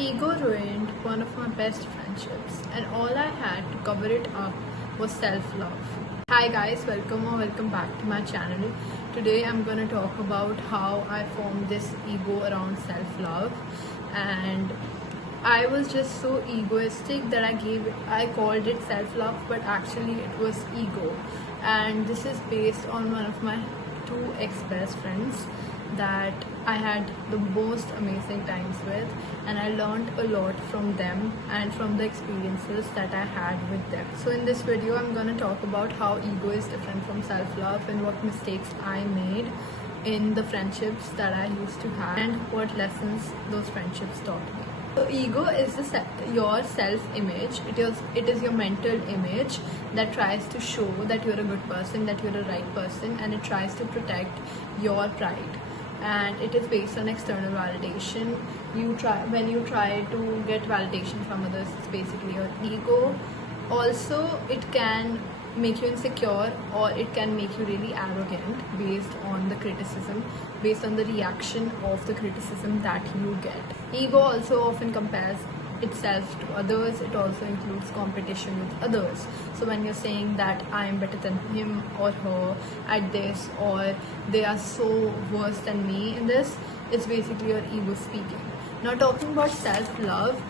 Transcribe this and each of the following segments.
Ego ruined one of my best friendships, and all I had to cover it up was self-love. Hi guys, welcome back to my channel. Today I'm gonna talk about how I formed this ego around self-love, and I was just so egoistic that I called it self-love, but actually it was ego. And this is based on one of my two ex-best friends that I had the most amazing times with, and I learned a lot from them and from the experiences that I had with them. So in this video I'm going to talk about how ego is different from self-love and what mistakes I made in the friendships that I used to have and what lessons those friendships taught me. So ego is your self-image. It is your mental image that tries to show that you're a good person, that you're a right person, and it tries to protect your pride. And it is based on external validation. When you try to get validation from others, it's basically your ego. Also, it can make you insecure, or it can make you really arrogant based on the criticism, based on the reaction of the criticism that you get. Ego also often compares itself to others. It also includes competition with others. So when you're saying that I am better than him or her at this, or they are so worse than me in this, it's basically your ego speaking. Now talking about self-love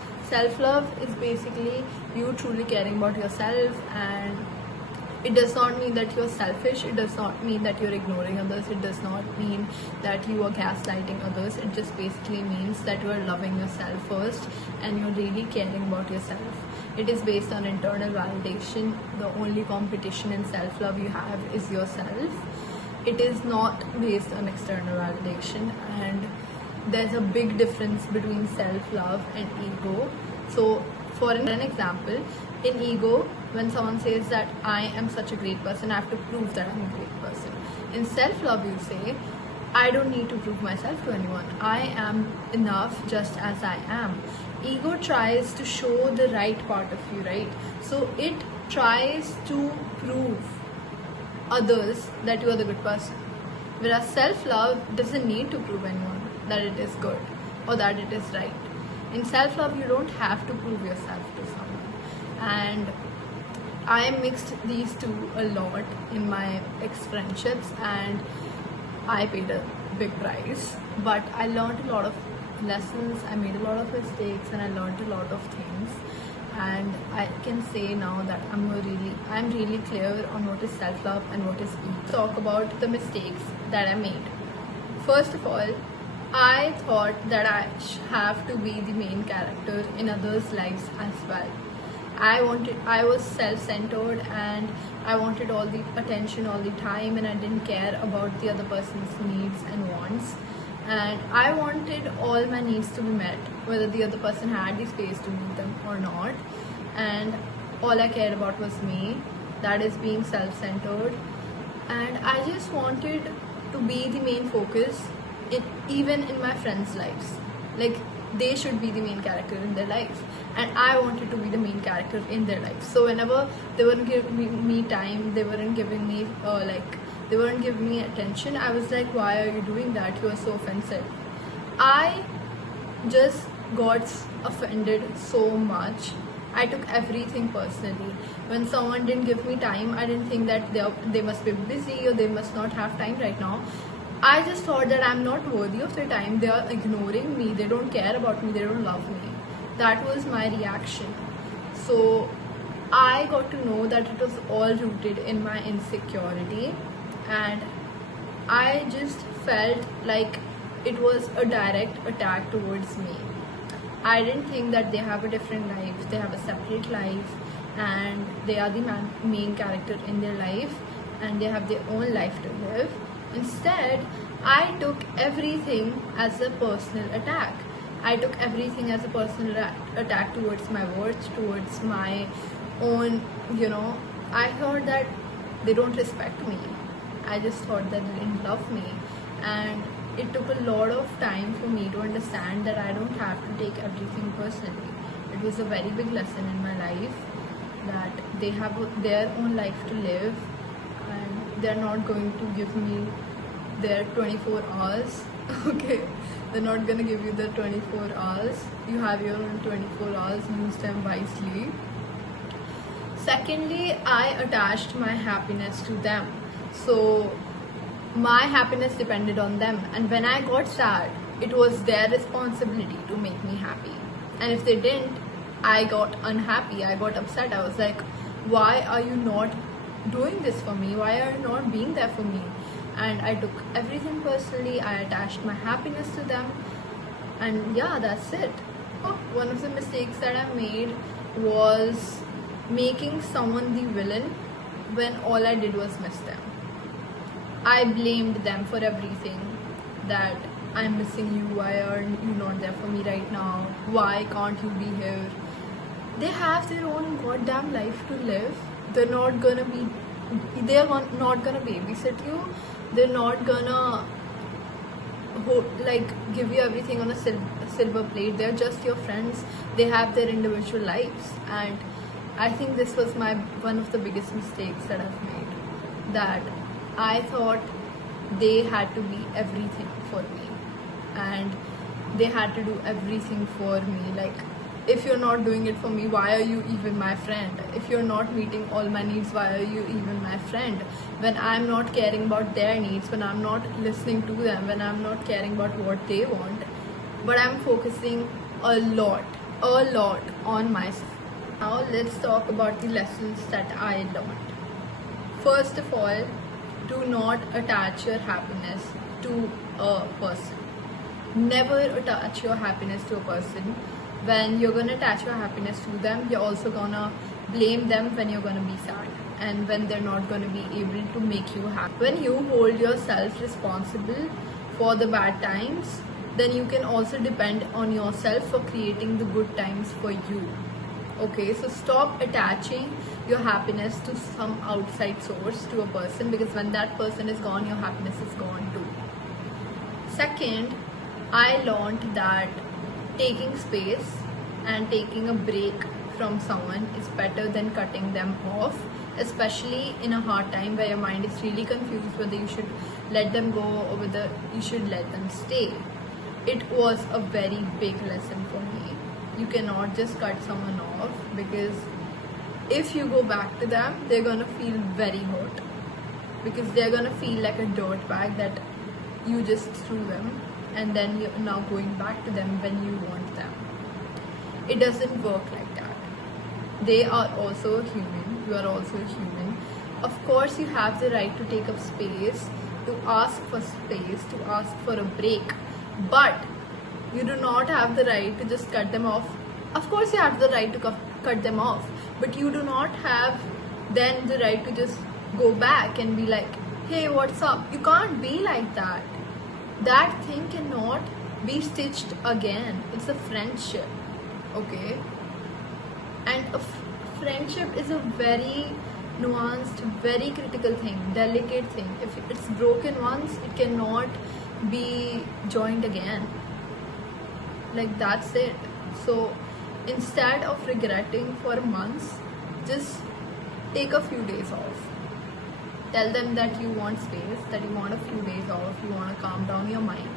is basically you truly caring about yourself, and it does not mean that you're selfish. It does not mean that you're ignoring others. It does not mean that you are gaslighting others. It just basically means that you are loving yourself first and you're really caring about yourself. It is based on internal validation. The only competition in self-love you have is yourself. It is not based on external validation, and there's a big difference between self-love and ego. So for an example, in ego, when someone says that I am such a great person, I have to prove that I'm a great person. In self-love, you say, I don't need to prove myself to anyone. I am enough just as I am. Ego tries to show the right part of you, right? So it tries to prove others that you are the good person. Whereas self-love doesn't need to prove anyone that it is good or that it is right. In self-love, you don't have to prove yourself to someone. And I mixed these two a lot in my ex-friendships, and I paid a big price. But I learned a lot of lessons, I made a lot of mistakes, and I learned a lot of things. And I can say now that I'm really clear on what is self-love and what is ego. Talk about the mistakes that I made. First of all, I thought that I have to be the main character in others' lives as well. I was self-centered, and I wanted all the attention all the time, and I didn't care about the other person's needs and wants. And I wanted all my needs to be met, whether the other person had the space to meet them or not. And all I cared about was me. That is being self-centered. And I just wanted to be the main focus, even in my friends' lives. Like, they should be the main character in their lives, and I wanted to be the main character in their lives. So whenever they weren't giving me time, they weren't giving me they weren't giving me attention, I was like, why are you doing that? You are so offensive. I just got offended so much. I took everything personally. When someone didn't give me time, I didn't think that they must be busy or they must not have time right now. I just thought that I'm not worthy of their time. They are ignoring me. They don't care about me. They don't love me. That was my reaction. So I got to know that it was all rooted in my insecurity, and I just felt like it was a direct attack towards me. I didn't think that they have a different life. They have a separate life, and they are the main character in their life, and they have their own life to live. Instead, I took everything as a personal attack. I took everything as a personal attack towards my worth, towards my own, I thought that they don't respect me. I just thought that they didn't love me. And it took a lot of time for me to understand that I don't have to take everything personally. It was a very big lesson in my life that they have their own life to live, and they're not going to give me their 24 hours Okay, they're not gonna give you the 24 hours. You have your own 24 hours, use them wisely. Secondly, I attached my happiness to them. So my happiness depended on them, and when I got sad, it was their responsibility to make me happy. And if they didn't, I got unhappy, I got upset. I was like, why are you not doing this for me? Why are you not being there for me? And I took everything personally. I attached my happiness to them, and yeah, that's it. Oh, one of the mistakes that I made was making someone the villain when all I did was miss them. I blamed them for everything, that I'm missing you, why are you not there for me right now, why can't you be here? They have their own goddamn life to live. They're not gonna babysit you. They're not gonna give you everything on a silver plate. They're just your friends. They have their individual lives, and I think this was one of the biggest mistakes that I've made, that I thought they had to be everything for me, and they had to do everything for me. Like, if you're not doing it for me, why are you even my friend? If you're not meeting all my needs, why are you even my friend? When I'm not caring about their needs, when I'm not listening to them, when I'm not caring about what they want, but I'm focusing a lot on myself. Now let's talk about the lessons that I learned. First of all, do not attach your happiness to a person. Never attach your happiness to a person. When you're gonna attach your happiness to them, you're also gonna blame them when you're gonna be sad, and when they're not gonna be able to make you happy. When you hold yourself responsible for the bad times, then you can also depend on yourself for creating the good times for you. Okay, so stop attaching your happiness to some outside source, to a person, because when that person is gone, your happiness is gone too. Second, I learned that taking space and taking a break from someone is better than cutting them off, especially in a hard time where your mind is really confused whether you should let them go or whether you should let them stay. It was a very big lesson for me. You cannot just cut someone off, because if you go back to them, they're gonna feel very hurt, because they're gonna feel like a dirtbag that you just threw them, and then you're now going back to them when you want them. It doesn't work like that. They are also human. You are also human. Of course, you have the right to take up space, to ask for space, to ask for a break, but you do not have the right to just cut them off. Of course, you have the right to cut them off, but you do not have then the right to just go back and be like, hey, what's up? You can't be like that. That thing cannot be stitched again. It's a friendship, okay? And a friendship is a very nuanced, very critical thing, delicate thing. If it's broken once, it cannot be joined again. Like, that's it. So instead of regretting for months, just take a few days off. Tell them that you want space, that you want a few days off, you want to calm down your mind.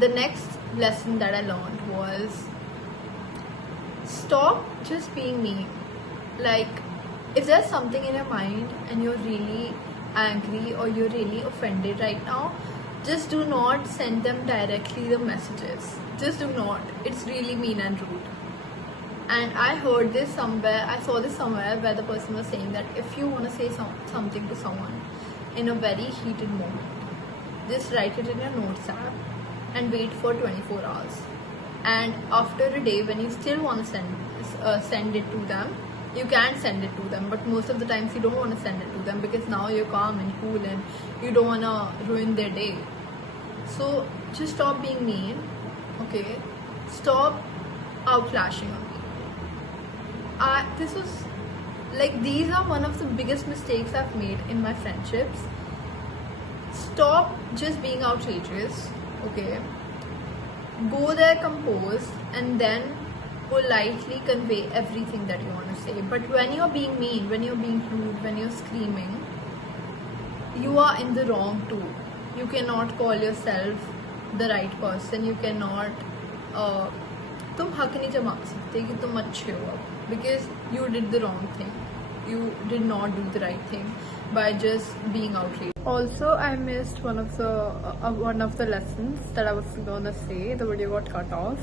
The next lesson that I learned was, stop just being mean. Like, if there's something in your mind and you're really angry or you're really offended right now, just do not send them directly the messages. Just do not. It's really mean and rude. And I heard this somewhere, I saw this somewhere, where the person was saying that if you want to say something to someone in a very heated moment, just write it in your notes app and wait for 24 hours. And after a day, when you still want to send it to them, you can send it to them, but most of the times you don't want to send it to them, because now you're calm and cool and you don't want to ruin their day. So just stop being mean, okay? Stop outflashing on people. These are one of the biggest mistakes I've made in my friendships. Stop just being outrageous, okay? Go there composed and then politely convey everything that you want to say. But when you're being mean, when you're being rude, when you're screaming, you are in the wrong too. You cannot call yourself the right person. You cannot तुम हक नहीं जमा सकते कि तुम अच्छे हो अब, because you did the wrong thing. You did not do the right thing by just being outraged. Also, I missed one of the lessons that I was gonna say. The video got cut off.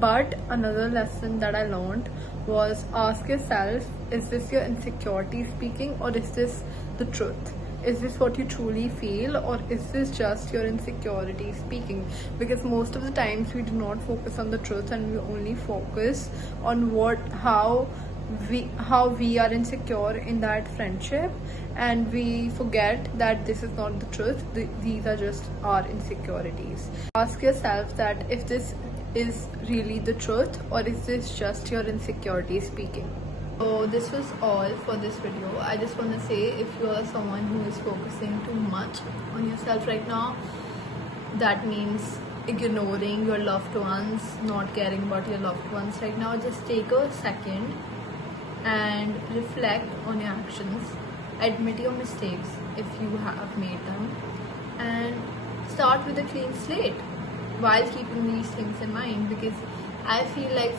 But another lesson that I learned was, ask yourself, is this your insecurity speaking, or is this the truth? Is this what you truly feel, or is this just your insecurity speaking? Because most of the times we do not focus on the truth, and we only focus on how we are insecure in that friendship, and we forget that this is not the truth. These are just our insecurities. Ask yourself that if this is really the truth, or is this just your insecurity speaking? So this was all for this video. I just want to say, if you are someone who is focusing too much on yourself right now, that means ignoring your loved ones, not caring about your loved ones right now, just take a second and reflect on your actions. Admit your mistakes if you have made them, and start with a clean slate while keeping these things in mind. Because I feel like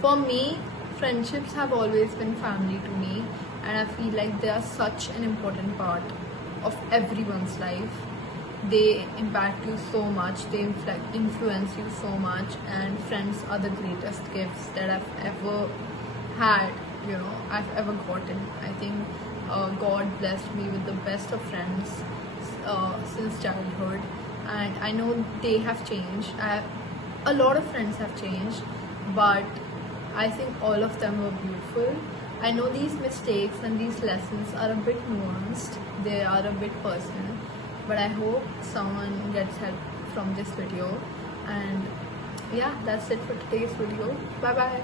for me, friendships have always been family to me, and I feel like they are such an important part of everyone's life. They impact you so much, they influence you so much, and friends are the greatest gifts that I've ever had, I've ever gotten. I think God blessed me with the best of friends since childhood, and I know they have changed. A lot of friends have changed, but I think all of them were beautiful. I know these mistakes and these lessons are a bit nuanced, they are a bit personal, but I hope someone gets help from this video. And yeah, that's it for today's video. Bye bye.